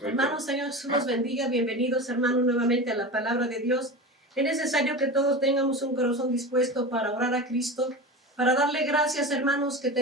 Hermanos, Señor Jesús los bendiga. Bienvenidos, hermanos, nuevamente a la palabra de Dios. Es necesario que todos tengamos un corazón dispuesto para orar a Cristo, para darle gracias, hermanos, que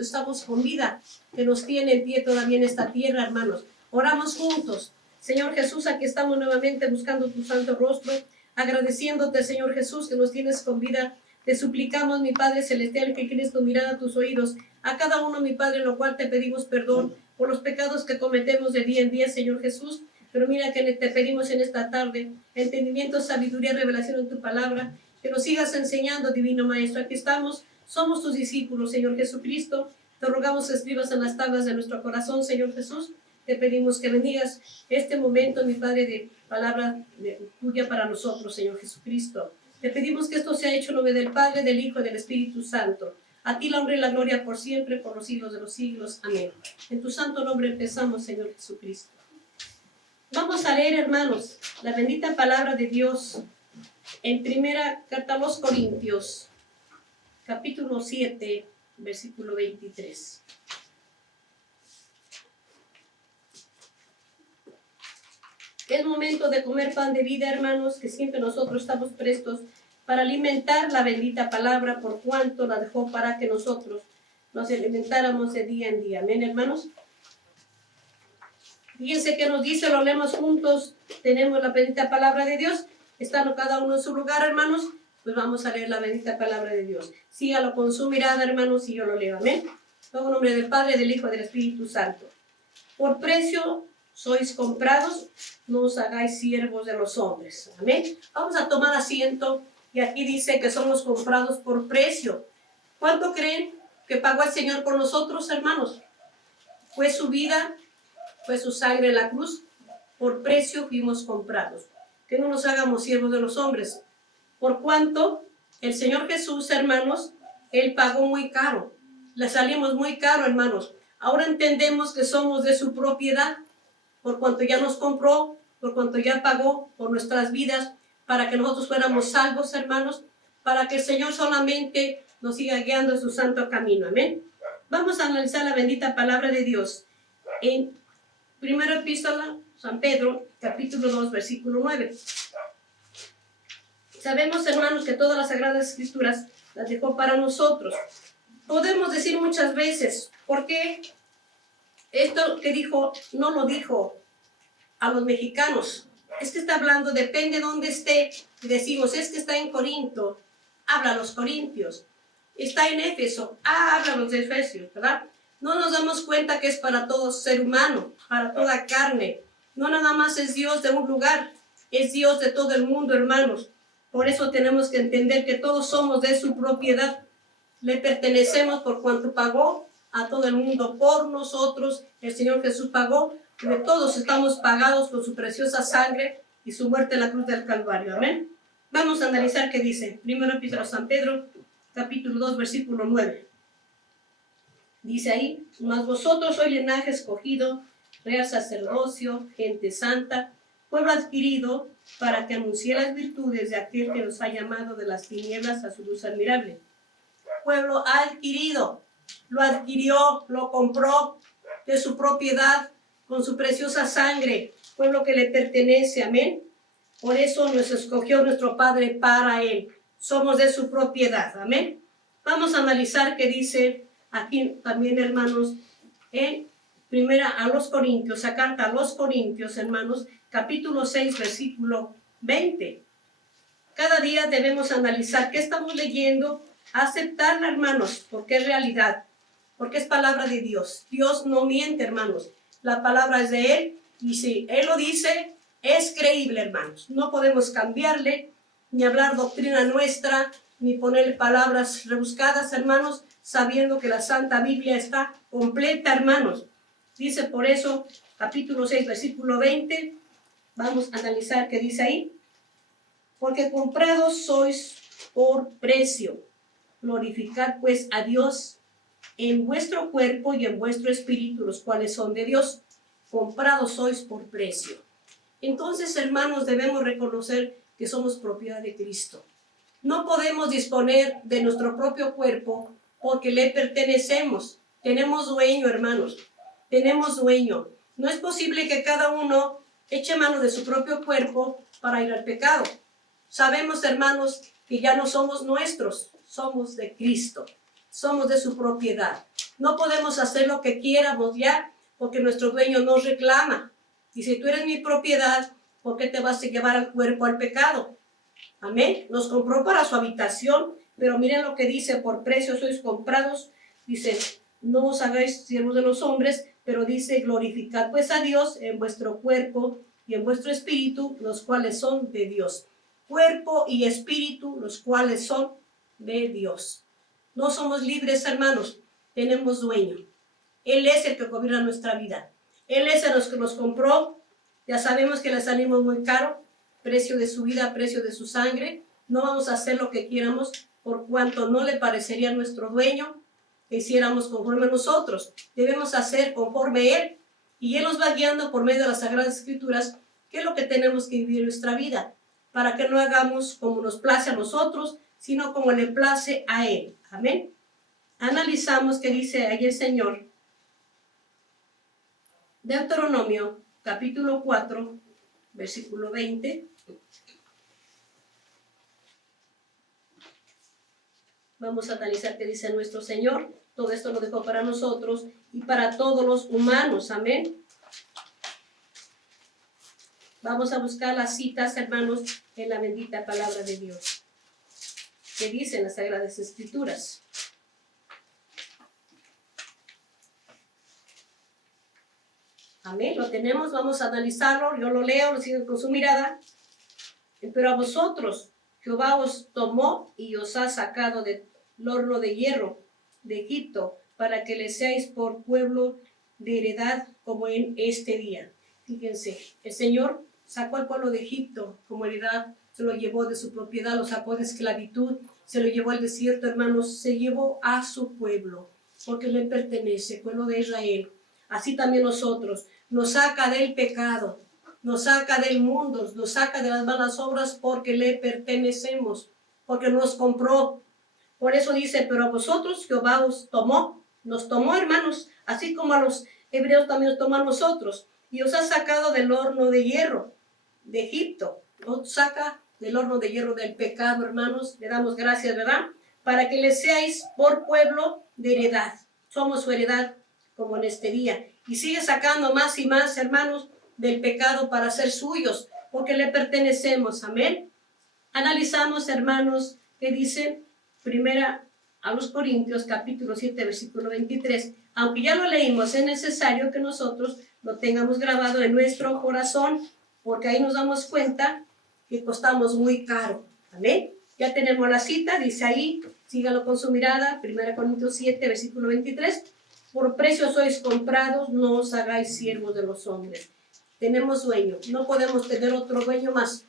estamos con vida, que nos tiene en pie todavía en esta tierra, hermanos. Oramos juntos. Señor Jesús, aquí estamos nuevamente buscando tu santo rostro, agradeciéndote, Señor Jesús, que nos tienes con vida. Te suplicamos, mi Padre Celestial, que quieres tu mirada a tus oídos, a cada uno, mi Padre, en lo cual te pedimos perdón por los pecados que cometemos de día en día, Señor Jesús. Pero mira que te pedimos en esta tarde entendimiento, sabiduría, revelación en tu palabra, que nos sigas enseñando, divino Maestro. Aquí estamos, somos tus discípulos, Señor Jesucristo. Te rogamos que escribas en las tablas de nuestro corazón, Señor Jesús. Te pedimos que bendigas este momento, mi Padre, de palabra tuya para nosotros, Señor Jesucristo. Te pedimos que esto sea hecho en nombre del Padre, del Hijo y del Espíritu Santo. A ti la honra y la gloria por siempre, por los siglos de los siglos. Amén. En tu santo nombre empezamos, Señor Jesucristo. Vamos a leer, hermanos, la bendita palabra de Dios en primera carta a los Corintios, capítulo 7, versículo 23. Es momento de comer pan de vida, hermanos, que siempre nosotros estamos prestos para alimentar la bendita palabra, por cuanto la dejó para que nosotros nos alimentáramos de día en día. Amén, hermanos. Fíjense que nos dice, lo leemos juntos, tenemos la bendita palabra de Dios, estando cada uno en su lugar, hermanos, pues vamos a leer la bendita palabra de Dios. Sígalo con su mirada, hermanos, y yo lo leo. Amén. En nombre del Padre, del Hijo y del Espíritu Santo. Por precio sois comprados, no os hagáis siervos de los hombres. Amén. Vamos a tomar asiento. Y aquí dice que somos comprados por precio. ¿Cuánto creen que pagó el Señor por nosotros, hermanos? Fue su vida, fue su sangre en la cruz. Por precio fuimos comprados. Que no nos hagamos siervos de los hombres. Por cuanto el Señor Jesús, hermanos, Él pagó muy caro. Le salimos muy caro, hermanos. Ahora entendemos que somos de su propiedad. Por cuanto ya nos compró, por cuanto ya pagó por nuestras vidas, para que nosotros fuéramos salvos, hermanos, para que el Señor solamente nos siga guiando en su santo camino. Amén. Vamos a analizar la bendita palabra de Dios en primera epístola San Pedro, capítulo 2, versículo 9. Sabemos, hermanos, que todas las sagradas escrituras las dejó para nosotros. Podemos decir muchas veces, ¿por qué esto que dijo no lo dijo a los mexicanos? Es que está hablando, depende de dónde esté. Decimos, es que está en Corinto, habla a los corintios. Está en Éfeso, habla a los de Efesios, ¿verdad? No nos damos cuenta que es para todo ser humano, para toda carne. No nada más es Dios de un lugar, es Dios de todo el mundo, hermanos. Por eso tenemos que entender que todos somos de su propiedad. Le pertenecemos por cuanto pagó a todo el mundo por nosotros. El Señor Jesús pagó. De todos estamos pagados con su preciosa sangre y su muerte en la cruz del Calvario. Amén. Vamos a analizar qué dice. Primero epístola a San Pedro, capítulo 2, versículo 9. Dice ahí, mas vosotros sois linaje escogido, real sacerdocio, gente santa, pueblo adquirido, para que anuncie las virtudes de aquel que nos ha llamado de las tinieblas a su luz admirable. Pueblo adquirido, lo adquirió, lo compró de su propiedad, con su preciosa sangre, pueblo que le pertenece, amén. Por eso nos escogió nuestro Padre para Él. Somos de su propiedad, amén. Vamos a analizar qué dice aquí también, hermanos, en primera a los Corintios, a carta a los Corintios, hermanos, capítulo 6, versículo 20. Cada día debemos analizar qué estamos leyendo, aceptarla, hermanos, porque es realidad, porque es palabra de Dios. Dios no miente, hermanos. La palabra es de Él, y si Él lo dice, es creíble, hermanos. No podemos cambiarle, ni hablar doctrina nuestra, ni poner palabras rebuscadas, hermanos, sabiendo que la Santa Biblia está completa, hermanos. Dice por eso, capítulo 6, versículo 20, vamos a analizar qué dice ahí. Porque comprados sois por precio. Glorificad pues a Dios en vuestro cuerpo y en vuestro espíritu, los cuales son de Dios. Comprados sois por precio. Entonces, hermanos, debemos reconocer que somos propiedad de Cristo. No podemos disponer de nuestro propio cuerpo porque le pertenecemos. Tenemos dueño, hermanos. Tenemos dueño. No es posible que cada uno eche mano de su propio cuerpo para ir al pecado. Sabemos, hermanos, que ya no somos nuestros, somos de Cristo, somos de su propiedad. No podemos hacer lo que quieramos ya, porque nuestro dueño nos reclama. Y si tú eres mi propiedad, ¿por qué te vas a llevar al cuerpo al pecado? Amén. Nos compró para su habitación, pero miren lo que dice: por precio sois comprados. Dice, no os hagáis siervos de los hombres, pero dice, glorificad pues a Dios en vuestro cuerpo y en vuestro espíritu, los cuales son de Dios. Cuerpo y espíritu, los cuales son de Dios. No somos libres, hermanos, tenemos dueño. Él es el que gobierna nuestra vida. Él es el que nos compró. Ya sabemos que le salimos muy caro, precio de su vida, precio de su sangre. No vamos a hacer lo que quieramos, por cuanto no le parecería a nuestro dueño que hiciéramos conforme a nosotros. Debemos hacer conforme a Él. Y Él nos va guiando por medio de las Sagradas Escrituras qué es lo que tenemos que vivir en nuestra vida, para que no hagamos como nos place a nosotros, sino como le place a Él. Amén. Analizamos qué dice ahí el Señor. Deuteronomio, capítulo 4, versículo 20. Vamos a analizar qué dice nuestro Señor. Todo esto lo dejó para nosotros y para todos los humanos. Amén. Vamos a buscar las citas, hermanos, en la bendita palabra de Dios, que dicen las Sagradas Escrituras. Amén, lo tenemos, vamos a analizarlo. Yo lo leo, lo sigo con su mirada. Pero a vosotros Jehová os tomó y os ha sacado del horno de hierro de Egipto, para que le seáis por pueblo de heredad como en este día. Fíjense, el Señor sacó al pueblo de Egipto como heredad, se lo llevó de su propiedad, lo sacó de esclavitud, se lo llevó al desierto, hermanos, se llevó a su pueblo, porque le pertenece, pueblo de Israel. Así también nosotros, nos saca del pecado, nos saca del mundo, nos saca de las malas obras, porque le pertenecemos, porque nos compró. Por eso dice, pero a vosotros Jehová os tomó, nos tomó, hermanos, así como a los hebreos también nos tomó a nosotros, y os ha sacado del horno de hierro de Egipto. Nos saca del horno de hierro del pecado, hermanos. Le damos gracias, ¿verdad? Para que le seáis por pueblo de heredad. Somos su heredad como en este día. Y sigue sacando más y más, hermanos, del pecado para ser suyos, porque le pertenecemos. Amén. Analizamos, hermanos, que dice Primera a los Corintios, capítulo 7, versículo 23. Aunque ya lo leímos, es necesario que nosotros lo tengamos grabado en nuestro corazón, porque ahí nos damos cuenta que costamos muy caro. Amén. Ya tenemos la cita, dice ahí, sígalo con su mirada, 1 Corintios 7, versículo 23. Por precio sois comprados, no os hagáis siervos de los hombres. Tenemos dueño, no podemos tener otro dueño más.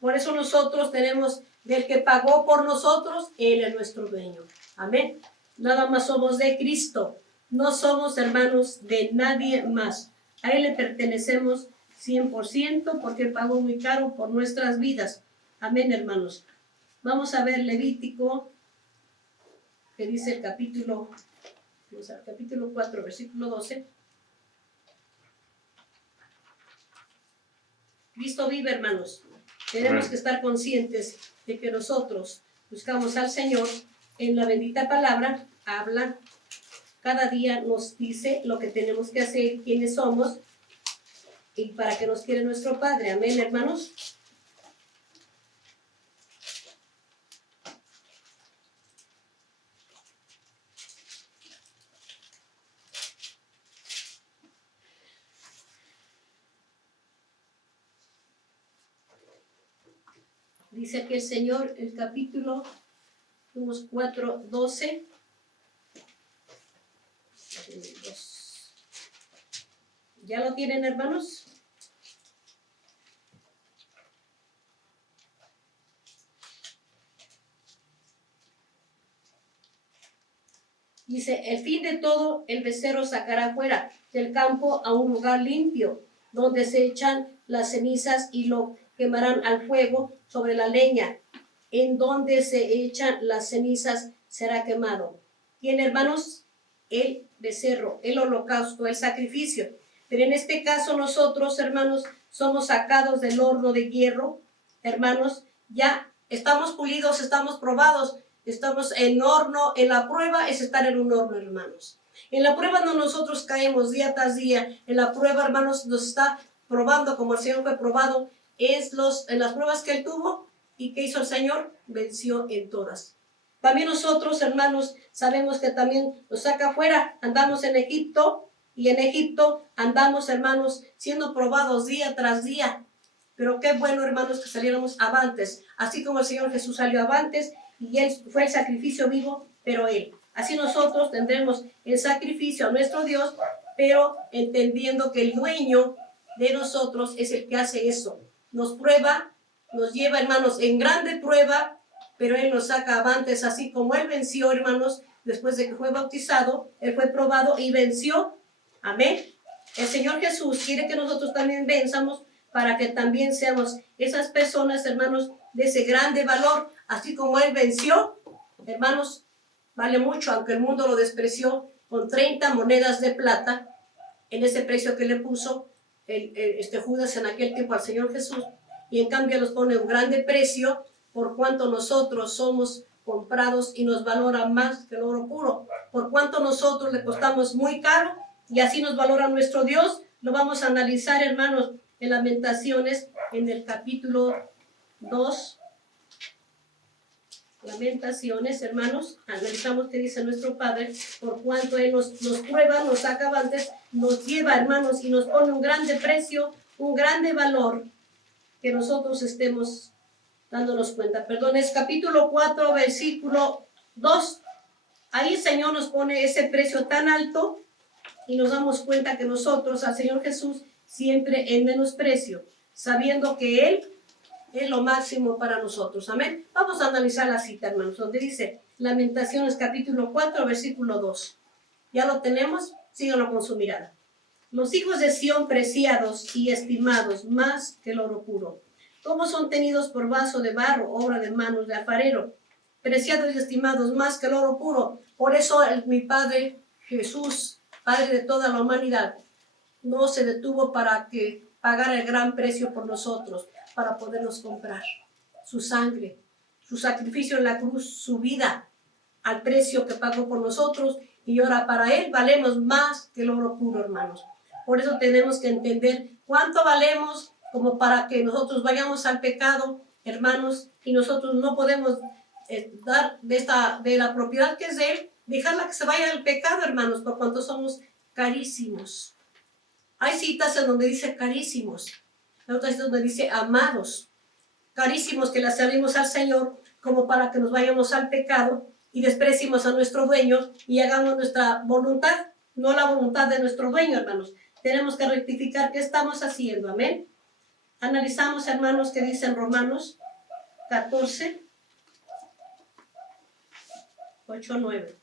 Por eso nosotros tenemos del que pagó por nosotros, Él es nuestro dueño. Amén. Nada más somos de Cristo. No somos hermanos de nadie más. A Él le pertenecemos 100% porque pagó muy caro por nuestras vidas. Amén, hermanos. Vamos a ver Levítico, que dice el capítulo 4, versículo 12. Cristo vive, hermanos. Tenemos que estar conscientes de que nosotros buscamos al Señor en la bendita palabra, habla, cada día nos dice lo que tenemos que hacer, quiénes somos y para que nos quiere nuestro Padre. Amén, hermanos. Dice aquí el Señor, el capítulo 4, 12. ¿Ya lo tienen, hermanos? Dice, el fin de todo, el becerro sacará fuera del campo a un lugar limpio, donde se echan las cenizas y lo quemarán al fuego sobre la leña. En donde se echan las cenizas será quemado. ¿Quién, hermanos? El becerro, el holocausto, el sacrificio. Pero en este caso nosotros, hermanos, somos sacados del horno de hierro, hermanos, ya estamos pulidos, estamos probados, estamos en horno, en la prueba es estar en un horno, hermanos. En la prueba no nosotros caemos día tras día, en la prueba, hermanos, nos está probando como el Señor fue probado, en las pruebas que Él tuvo, y ¿qué hizo el Señor? Venció en todas. También nosotros, hermanos, sabemos que también nos saca afuera, andamos en Egipto, y en Egipto andamos, hermanos, siendo probados día tras día. Pero qué bueno, hermanos, que saliéramos avantes, así como el Señor Jesús salió avantes, y Él fue el sacrificio vivo, pero Él. Así nosotros tendremos el sacrificio a nuestro Dios, pero entendiendo que el dueño de nosotros es el que hace eso. Nos prueba, nos lleva, hermanos, en grande prueba, pero Él nos saca avantes, así como Él venció, hermanos, después de que fue bautizado, Él fue probado y venció. Amén. El Señor Jesús quiere que nosotros también venzamos para que también seamos esas personas, hermanos, de ese grande valor, así como Él venció, hermanos, vale mucho, aunque el mundo lo despreció con 30 monedas de plata, en ese precio que le puso Judas en aquel tiempo al Señor Jesús, y en cambio nos pone un grande precio por cuanto nosotros somos comprados y nos valora más que el oro puro, por cuanto nosotros le costamos muy caro y así nos valora nuestro Dios. Lo vamos a analizar, hermanos, en Lamentaciones, en el capítulo 2. Lamentaciones, hermanos, analizamos qué dice nuestro Padre, por cuanto Él nos prueba, nos saca avantes, nos lleva, hermanos, y nos pone un grande precio, un grande valor, que nosotros estemos dándonos cuenta. Perdón, es capítulo 4, versículo 2. Ahí el Señor nos pone ese precio tan alto y nos damos cuenta que nosotros al Señor Jesús siempre en menosprecio, sabiendo que Él es lo máximo para nosotros. Amén. Vamos a analizar la cita, hermanos, donde dice Lamentaciones capítulo 4, versículo 2. ¿Ya lo tenemos? Síganlo con su mirada. Los hijos de Sión preciados y estimados más que el oro puro, como son tenidos por vaso de barro, obra de manos de alfarero, preciados y estimados más que el oro puro. Por eso mi Padre Jesús, Padre de toda la humanidad, no se detuvo para que pagara el gran precio por nosotros, para podernos comprar. Su sangre, su sacrificio en la cruz, su vida, al precio que pagó por nosotros, y ahora para Él valemos más que el oro puro, hermanos. Por eso tenemos que entender cuánto valemos como para que nosotros vayamos al pecado, hermanos, y nosotros no podemos dar de la propiedad que es de Él, dejarla que se vaya al pecado, hermanos, por cuanto somos carísimos. Hay citas en donde dice carísimos, hay otras donde dice amados, carísimos que las servimos al Señor como para que nos vayamos al pecado y despreciemos a nuestro dueño y hagamos nuestra voluntad, no la voluntad de nuestro dueño, hermanos. Tenemos que rectificar qué estamos haciendo, amén. Analizamos, hermanos, qué dice en Romanos 14, 8, 9.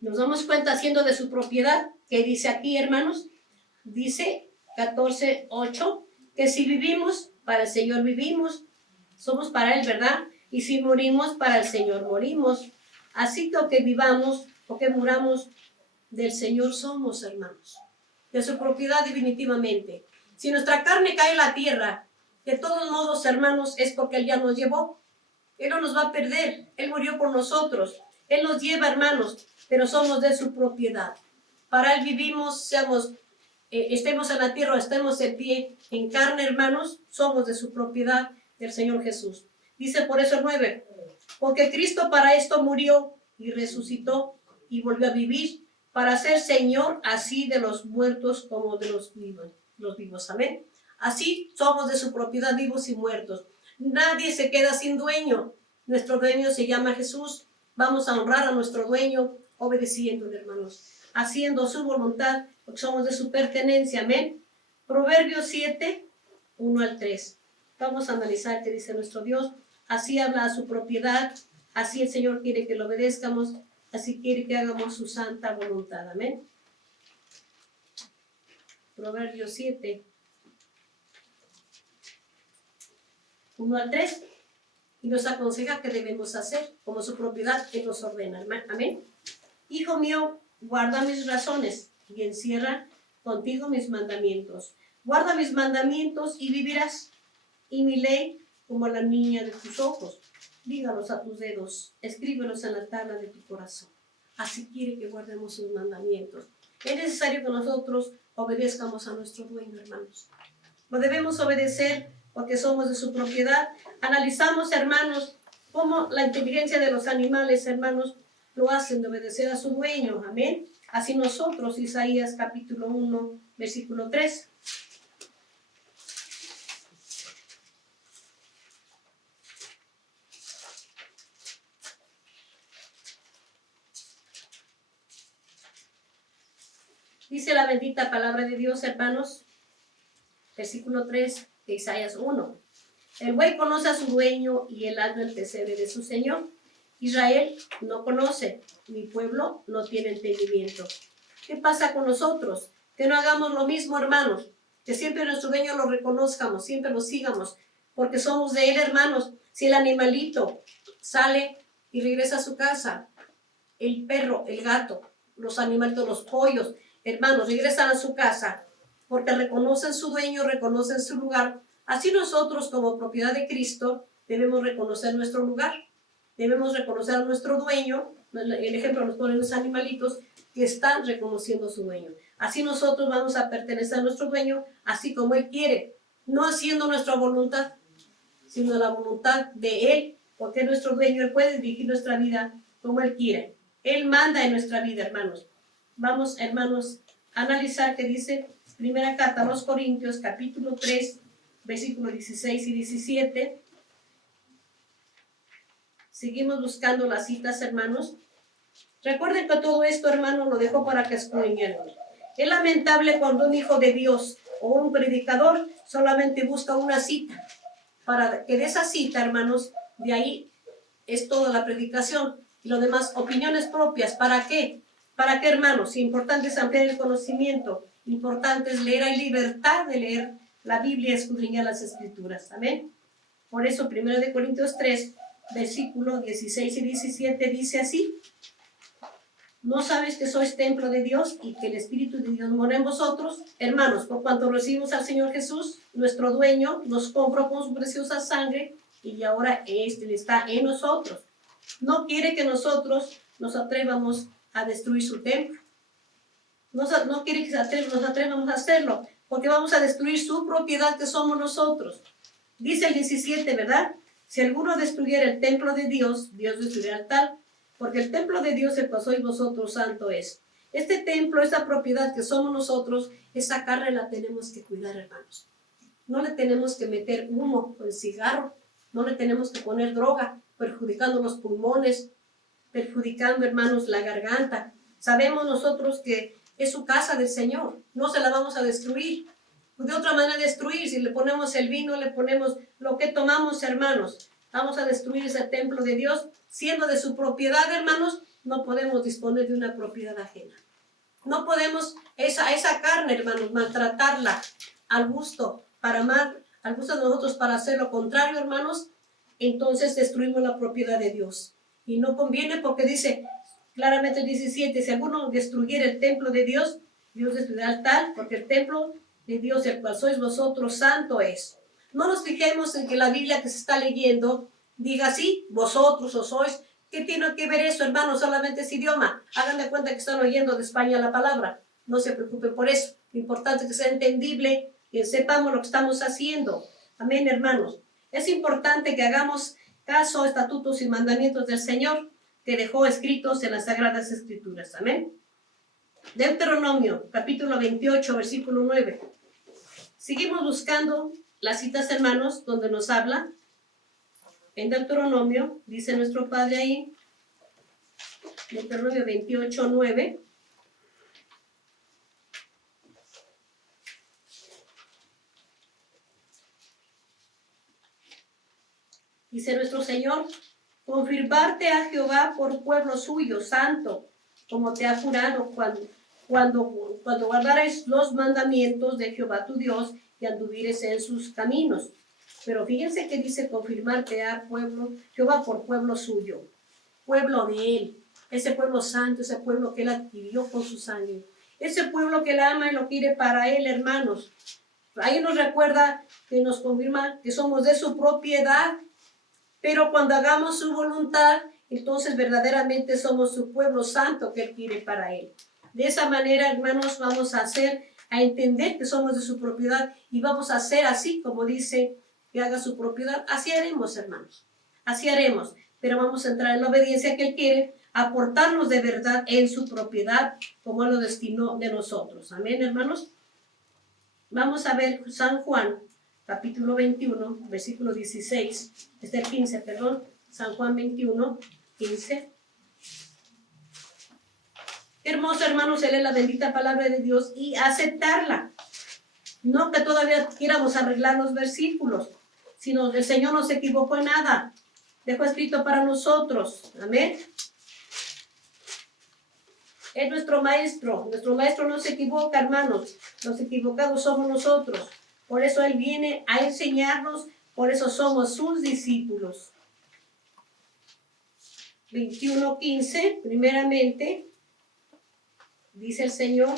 Nos damos cuenta haciendo de su propiedad, que dice aquí, hermanos, dice 14, 8, que si vivimos, para el Señor vivimos, somos para Él, ¿verdad? Y si morimos, para el Señor morimos. Así que vivamos o que muramos, del Señor somos, hermanos, de su propiedad definitivamente. Si nuestra carne cae en la tierra, de todos modos, hermanos, es porque Él ya nos llevó. Él no nos va a perder, Él murió por nosotros. Él nos lleva, hermanos, pero somos de su propiedad. Para Él vivimos, estemos en la tierra o estemos en pie, en carne, hermanos, somos de su propiedad del Señor Jesús. Dice por eso el 9, porque Cristo para esto murió y resucitó y volvió a vivir, para ser Señor así de los muertos como de los vivos. Amén. Así somos de su propiedad, vivos y muertos. Nadie se queda sin dueño. Nuestro dueño se llama Jesús. Vamos a honrar a nuestro dueño obedeciéndole, hermanos, haciendo su voluntad, porque somos de su pertenencia. Amén. Proverbios 7, 1 al 3. Vamos a analizar qué dice nuestro Dios. Así habla a su propiedad, así el Señor quiere que lo obedezcamos, así quiere que hagamos su santa voluntad. Amén. Proverbios 7. 1 al 3, y nos aconseja qué debemos hacer, como su propiedad Él nos ordena. Amén. Hijo mío, guarda mis razones y encierra contigo mis mandamientos. Guarda mis mandamientos y vivirás, y mi ley como la niña de tus ojos. Lígalos a tus dedos, escríbelos en la tabla de tu corazón. Así quiere que guardemos sus mandamientos. Es necesario que nosotros obedezcamos a nuestro dueño, hermanos. Lo debemos obedecer porque somos de su propiedad. Analizamos, hermanos, cómo la inteligencia de los animales, hermanos, lo hacen de obedecer a su dueño. Amén. Así nosotros, Isaías capítulo 1, versículo 3. Dice la bendita palabra de Dios, hermanos, versículo 3 de Isaías 1. El buey conoce a su dueño y el asno el pesebre de su señor. Israel no conoce, mi pueblo no tiene entendimiento. ¿Qué pasa con nosotros? Que no hagamos lo mismo, hermanos. Que siempre nuestro dueño lo reconozcamos, siempre lo sigamos, porque somos de él, hermanos. Si el animalito sale y regresa a su casa, el perro, el gato, los animalitos, los pollos, hermanos, regresan a su casa porque reconocen su dueño, reconocen su lugar. Así nosotros, como propiedad de Cristo, debemos reconocer nuestro lugar. Debemos reconocer a nuestro dueño. El ejemplo nos ponen los animalitos que están reconociendo a su dueño. Así nosotros vamos a pertenecer a nuestro dueño, así como Él quiere. No haciendo nuestra voluntad, sino la voluntad de Él, porque es nuestro dueño. Él puede dirigir nuestra vida como Él quiere. Él manda en nuestra vida, hermanos. Vamos, hermanos, a analizar qué dice primera carta a los Corintios, capítulo 3, versículos 16 y 17. Seguimos buscando las citas, hermanos. Recuerden que todo esto, hermanos, lo dejo para que escudriñen. Es lamentable cuando un hijo de Dios o un predicador solamente busca una cita. Para que de esa cita, hermanos, de ahí es toda la predicación. Y lo demás, opiniones propias. ¿Para qué? ¿Para qué, hermanos? Importante es ampliar el conocimiento. Importante es leer. Hay libertad de leer la Biblia y escudriñar las Escrituras. Amén. Por eso, 1 Corintios 3, versículos 16 y 17 dice así: ¿no sabes que sois templo de Dios y que el Espíritu de Dios mora en vosotros? Hermanos, por cuanto recibimos al Señor Jesús, nuestro dueño, nos compró con su preciosa sangre y ahora Él está en nosotros. No quiere que nosotros nos atrevamos a destruir su templo. No quiere que nos atrevamos a hacerlo, porque vamos a destruir su propiedad que somos nosotros. Dice el 17, ¿verdad? Si alguno destruyera el templo de Dios, Dios destruirá el tal. Porque el templo de Dios, el cual sois vosotros, santo es. Este templo, esta propiedad que somos nosotros, esa carne la tenemos que cuidar, hermanos. No le tenemos que meter humo o el cigarro. No le tenemos que poner droga, perjudicando los pulmones, perjudicando, hermanos, la garganta. Sabemos nosotros que es su casa del Señor. No se la vamos a destruir. De otra manera destruir, si le ponemos el vino, le ponemos lo que tomamos, hermanos. Vamos a destruir ese templo de Dios, siendo de su propiedad, hermanos. No podemos disponer de una propiedad ajena. No podemos esa carne, hermanos, maltratarla al gusto, al gusto de nosotros para hacer lo contrario, hermanos. Entonces destruimos la propiedad de Dios. Y no conviene porque dice claramente el 17, si alguno destruyera el templo de Dios, Dios destruirá el tal, porque el templo de Dios, el cual sois vosotros, santo es. No nos fijemos en que la Biblia que se está leyendo diga así, vosotros o sois. ¿Qué tiene que ver eso, hermanos? Solamente es idioma. Hagan de cuenta que están oyendo de España la palabra. No se preocupen por eso. Lo importante es que sea entendible, que sepamos lo que estamos haciendo. Amén, hermanos. Es importante que hagamos caso a estatutos y mandamientos del Señor que dejó escritos en las Sagradas Escrituras. Amén. Deuteronomio, capítulo 28, versículo 9. Seguimos buscando las citas, hermanos, donde nos habla. En Deuteronomio, dice nuestro Padre ahí, Deuteronomio 28, 9. Dice nuestro Señor: confirmarte a Jehová por pueblo suyo, santo, como te ha jurado cuando guardares los mandamientos de Jehová tu Dios y anduvieres en sus caminos. Pero fíjense que dice confirmarte a pueblo, Jehová por pueblo suyo, pueblo de él, ese pueblo santo, ese pueblo que él adquirió con su sangre, ese pueblo que él ama y lo quiere para él, hermanos. Ahí nos recuerda que nos confirma que somos de su propiedad, pero cuando hagamos su voluntad, entonces verdaderamente somos su pueblo santo que él quiere para él. De esa manera, hermanos, vamos a entender que somos de su propiedad y vamos a hacer así como dice que haga su propiedad. Así haremos, hermanos, así haremos, pero vamos a entrar en la obediencia que él quiere, aportarnos de verdad en su propiedad como él lo destinó de nosotros. Amén, hermanos. Vamos a ver San Juan, capítulo 21, versículo 16, es el 15, perdón, San Juan 21, 15. Qué hermoso, hermanos, leer la bendita palabra de Dios y aceptarla. No que todavía quieramos arreglar los versículos, sino el Señor no se equivocó en nada. Dejó escrito para nosotros. Amén. Es nuestro maestro no se equivoca, hermanos. Los equivocados somos nosotros. Por eso Él viene a enseñarnos, por eso somos sus discípulos. 21:15, primeramente, dice el Señor: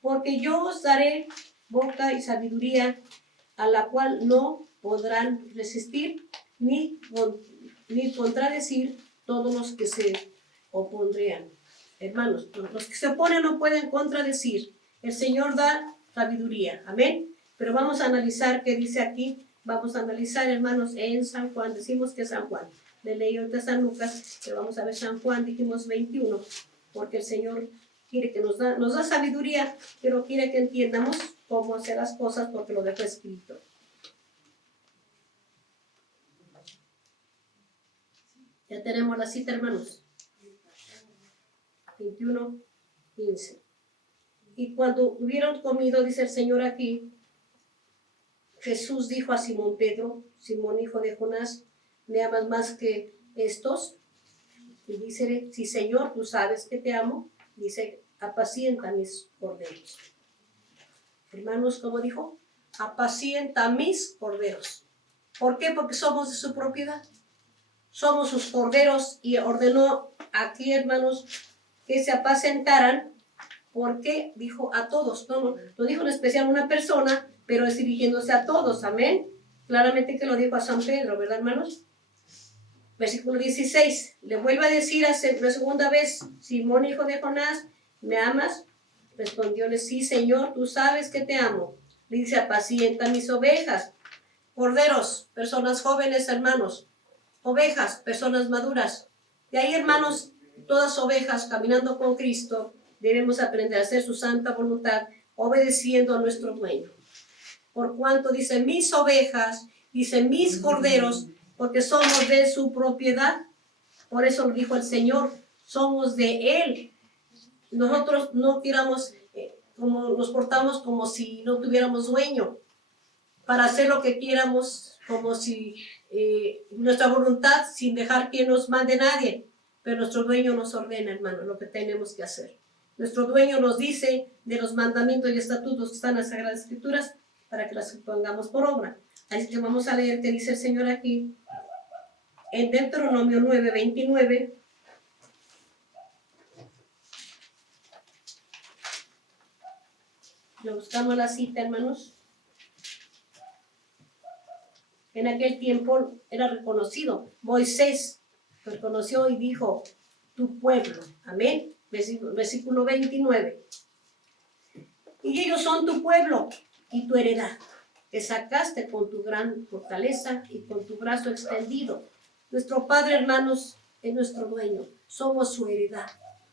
porque yo os daré boca y sabiduría, a la cual no podrán resistir ni contradecir todos los que se opondrían. Hermanos, los que se oponen no pueden contradecir. El Señor da sabiduría. Amén. Pero vamos a analizar qué dice aquí. Vamos a analizar, hermanos, en San Juan. Decimos que San Juan. Le leí ahorita San Lucas, pero vamos a ver San Juan, dijimos 21, porque el Señor quiere que nos da sabiduría, pero quiere que entiendamos cómo hacer las cosas porque lo dejó escrito. Ya tenemos la cita, hermanos. 21:15. Y cuando hubieron comido, dice el Señor aquí, Jesús dijo a Simón Pedro: Simón, hijo de Jonás, ¿me amas más que estos? Y dice: sí, Señor, tú sabes que te amo. Dice: apacienta mis corderos. Hermanos, ¿cómo dijo? Apacienta mis corderos. ¿Por qué? Porque somos de su propiedad. Somos sus corderos, y ordenó aquí, hermanos, que se apacentaran, porque dijo a todos, no dijo en especial a una persona, pero es dirigiéndose a todos, amén. Claramente que lo dijo a San Pedro, ¿verdad, hermanos? Versículo 16, le vuelve a decir la segunda vez: Simón, hijo de Jonás, ¿me amas? Respondióle: sí, Señor, tú sabes que te amo. Le dice: apacienta mis ovejas. Corderos, personas jóvenes, hermanos. Ovejas, personas maduras. De ahí, hermanos, todas ovejas caminando con Cristo, debemos aprender a hacer su santa voluntad, obedeciendo a nuestro dueño. Por cuanto dice mis ovejas, dice mis corderos, porque somos de su propiedad. Por eso lo dijo el Señor, somos de Él. Nosotros no queramos, como nos portamos como si no tuviéramos dueño, para hacer lo que quieramos, como si nuestra voluntad, sin dejar que nos mande nadie. Pero nuestro dueño nos ordena, hermano, lo que tenemos que hacer. Nuestro dueño nos dice de los mandamientos y estatutos que están en las Sagradas Escrituras, para que las pongamos por obra. Así que vamos a leer qué dice el Señor aquí, en Deuteronomio 9:29. Lo buscamos la cita, hermanos. En aquel tiempo era reconocido. Moisés reconoció y dijo: tu pueblo. Amén. Versículo 29. Y ellos son tu pueblo y tu heredad, que sacaste con tu gran fortaleza y con tu brazo extendido. Nuestro Padre, hermanos, es nuestro dueño. Somos su heredad.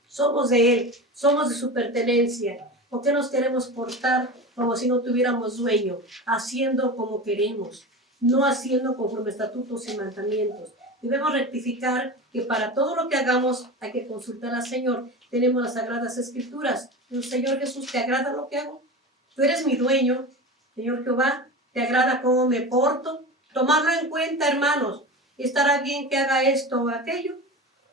Somos de Él. Somos de su pertenencia. ¿Por qué nos queremos portar como si no tuviéramos dueño? Haciendo como queremos, no haciendo conforme estatutos y mandamientos. Debemos rectificar que para todo lo que hagamos hay que consultar al Señor. Tenemos las Sagradas Escrituras. Señor Jesús, ¿te agrada lo que hago? Tú eres mi dueño, Señor Jehová. ¿Te agrada cómo me porto? Tomarlo en cuenta, hermanos. ¿Estará bien que haga esto o aquello?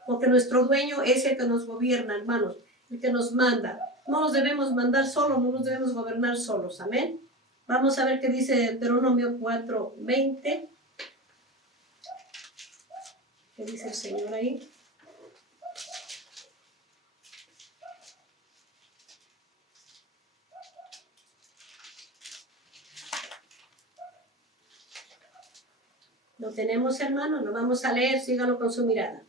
Porque nuestro dueño es el que nos gobierna, hermanos, el que nos manda. no nos debemos mandar solos, no nos debemos gobernar solos. Amén. Vamos a ver qué dice Deuteronomio 4:20. ¿Qué dice el Señor ahí? ¿Lo tenemos, hermano? Lo vamos a leer, síganlo con su mirada.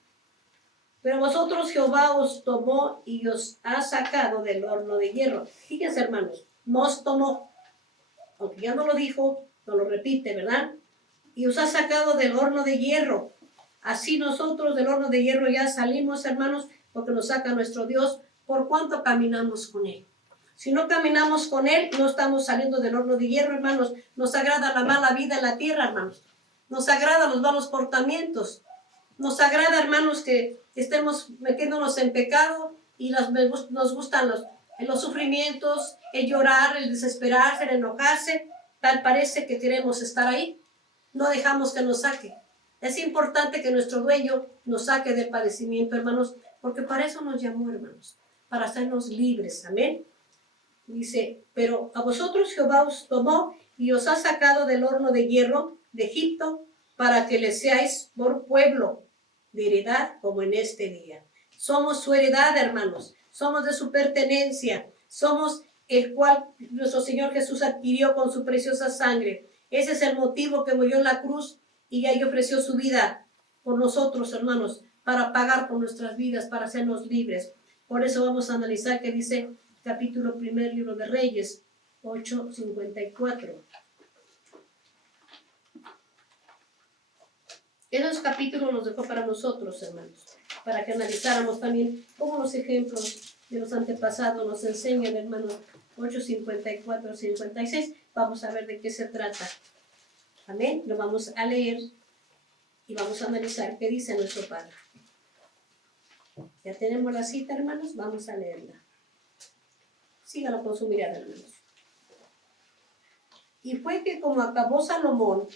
Pero vosotros Jehová os tomó y os ha sacado del horno de hierro. Fíjense, hermanos, nos tomó, aunque ya no lo dijo, no lo repite, ¿verdad? Y os ha sacado del horno de hierro. Así nosotros del horno de hierro ya salimos, hermanos, porque nos saca nuestro Dios, por cuanto caminamos con Él. Si no caminamos con Él, no estamos saliendo del horno de hierro, hermanos. Nos agrada la mala vida en la tierra, hermanos. Nos agrada los malos portamientos. Nos agrada, hermanos, que estemos metiéndonos en pecado y nos gustan los sufrimientos, el llorar, el desesperarse, el enojarse. Tal parece que queremos estar ahí. No dejamos que nos saque. Es importante que nuestro dueño nos saque del padecimiento, hermanos, porque para eso nos llamó, hermanos, para hacernos libres. Amén. Dice, pero a vosotros Jehová os tomó y os ha sacado del horno de hierro de Egipto para que le seáis por pueblo de heredad como en este día. Somos su heredad, hermanos. Somos de su pertenencia. Somos el cual nuestro Señor Jesús adquirió con su preciosa sangre. Ese es el motivo que murió en la cruz y ahí ofreció su vida por nosotros, hermanos, para pagar por nuestras vidas, para hacernos libres. Por eso vamos a analizar qué dice capítulo 1, libro de Reyes, 8:54. Esos capítulos los dejó para nosotros, hermanos, para que analizáramos también cómo los ejemplos de los antepasados nos enseñan, hermanos. 8:54, 56. Vamos a ver de qué se trata. Amén. Lo vamos a leer y vamos a analizar qué dice nuestro Padre. Ya tenemos la cita, hermanos. Vamos a leerla. Sígalo con su mirada, hermanos. Y fue que como acabó Salomón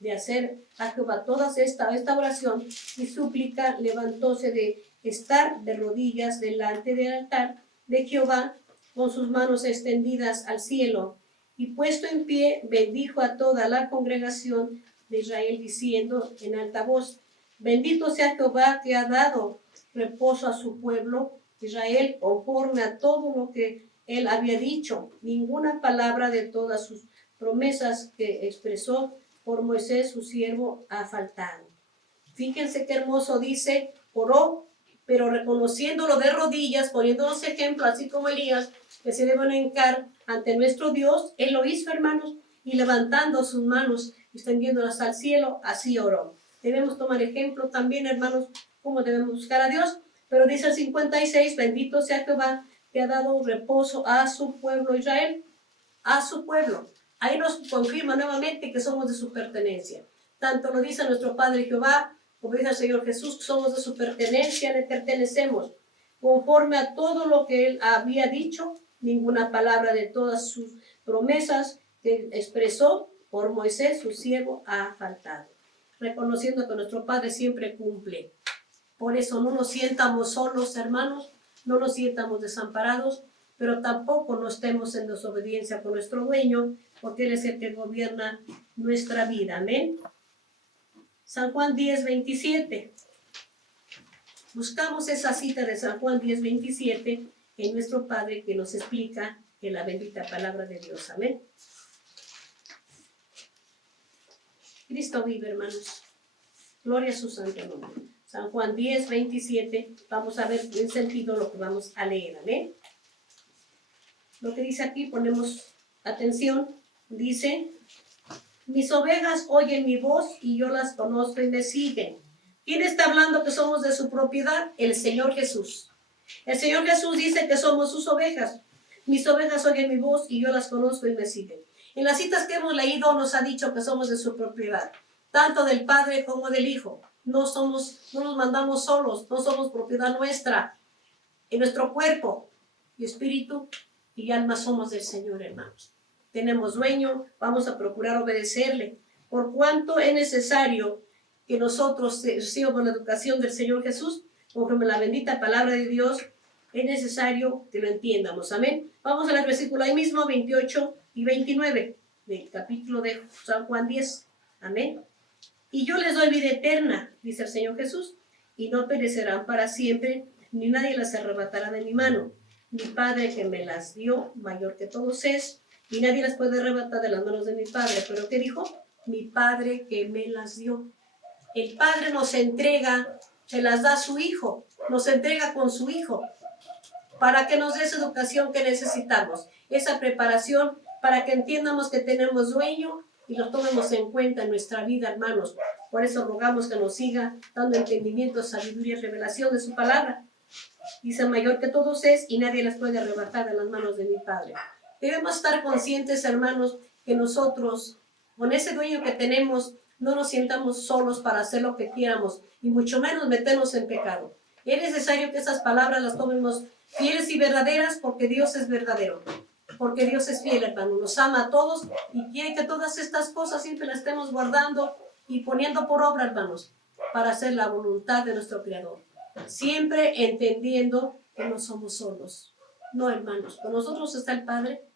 de hacer a Jehová toda esta oración y súplica, levantóse de estar de rodillas delante del altar de Jehová con sus manos extendidas al cielo, y puesto en pie bendijo a toda la congregación de Israel diciendo en alta voz: bendito sea Jehová que ha dado reposo a su pueblo Israel conforme a todo lo que él había dicho. Ninguna palabra de todas sus promesas que expresó por Moisés su siervo ha faltado. Fíjense qué hermoso dice, oró, pero reconociéndolo de rodillas, poniéndonos ejemplo, así como Elías, que se deben hincar ante nuestro Dios. Él lo hizo, hermanos, y levantando sus manos, extendiéndolas al cielo, así oró. Debemos tomar ejemplo también, hermanos, cómo debemos buscar a Dios. Pero dice el 56, bendito sea Jehová, que ha dado reposo a su pueblo Israel, a su pueblo. Ahí nos confirma nuevamente que somos de su pertenencia. Tanto lo dice nuestro Padre Jehová, como dice el Señor Jesús, somos de su pertenencia, le pertenecemos. Conforme a todo lo que Él había dicho, ninguna palabra de todas sus promesas que expresó por Moisés, su siervo, ha faltado. Reconociendo que nuestro Padre siempre cumple. Por eso no nos sientamos solos, hermanos, no nos sientamos desamparados, pero tampoco no estemos en desobediencia con nuestro dueño, porque Él es el que gobierna nuestra vida. Amén. San Juan 10:27. Buscamos esa cita de San Juan 10:27 en nuestro Padre, que nos explica en la bendita palabra de Dios. Amén. Cristo vive, hermanos. Gloria a su santo nombre. San Juan 10:27. Vamos a ver en sentido lo que vamos a leer. Amén. Lo que dice aquí, ponemos atención, dice: mis ovejas oyen mi voz y yo las conozco y me siguen. ¿Quién está hablando que somos de su propiedad? El Señor Jesús. El Señor Jesús dice que somos sus ovejas. Mis ovejas oyen mi voz y yo las conozco y me siguen. En las citas que hemos leído nos ha dicho que somos de su propiedad, tanto del Padre como del Hijo. No nos mandamos solos, no somos propiedad nuestra. En nuestro cuerpo y espíritu y alma somos del Señor, hermanos. Tenemos dueño, vamos a procurar obedecerle. Por cuanto es necesario que nosotros recibamos la educación del Señor Jesús, conforme la bendita palabra de Dios, Es necesario que lo entiendamos. Amén. Vamos al versículo ahí mismo, 28 y 29 del capítulo de San Juan 10. Amén. Y yo les doy vida eterna, dice el Señor Jesús, y no perecerán para siempre, ni nadie las arrebatará de mi mano. Mi Padre que me las dio, mayor que todos es, y nadie las puede arrebatar de las manos de mi Padre. ¿Pero qué dijo? Mi Padre que me las dio. El Padre nos entrega, se las da a su Hijo, nos entrega con su Hijo, para que nos dé esa educación que necesitamos, esa preparación para que entiendamos que tenemos dueño y lo tomemos en cuenta en nuestra vida, hermanos. Por eso rogamos que nos siga dando entendimiento, sabiduría y revelación de su palabra. Dice, mayor que todos es y nadie las puede arrebatar de las manos de mi Padre. Debemos estar conscientes, hermanos, que nosotros, con ese dueño que tenemos, no nos sientamos solos para hacer lo que quieramos y mucho menos meternos en pecado. Es necesario que esas palabras las tomemos fieles y verdaderas porque Dios es verdadero. Porque Dios es fiel, hermano, nos ama a todos y quiere que todas estas cosas siempre las estemos guardando y poniendo por obra, hermanos, para hacer la voluntad de nuestro Creador. Siempre entendiendo que no somos solos. No, hermanos, con nosotros está el Padre,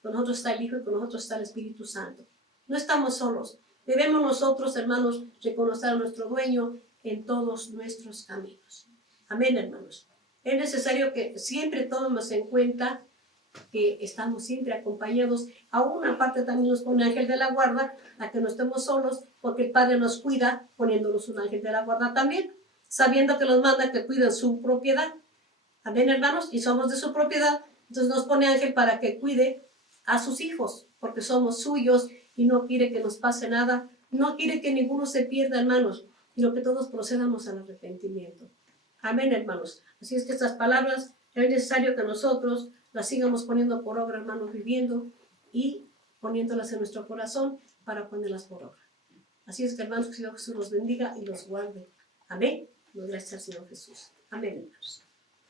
con nosotros está el Hijo y con nosotros está el Espíritu Santo. No estamos solos. Debemos nosotros, hermanos, reconocer a nuestro dueño en todos nuestros caminos. Amén, hermanos. Es necesario que siempre tomemos en cuenta que estamos siempre acompañados. A una parte también nos pone ángel de la guarda, a que no estemos solos, porque el Padre nos cuida poniéndonos un ángel de la guarda también, sabiendo que nos manda que cuiden su propiedad. Amén, hermanos, y somos de su propiedad, entonces nos pone ángel para que cuide a sus hijos, porque somos suyos y no quiere que nos pase nada, no quiere que ninguno se pierda, hermanos, sino que todos procedamos al arrepentimiento. Amén, hermanos. Así es que estas palabras es necesario que nosotros las sigamos poniendo por obra, hermanos, viviendo y poniéndolas en nuestro corazón para ponerlas por obra. Así es que, hermanos, que el Señor Jesús los bendiga y los guarde. Amén. Gracias al Señor Jesús. Amén, hermanos.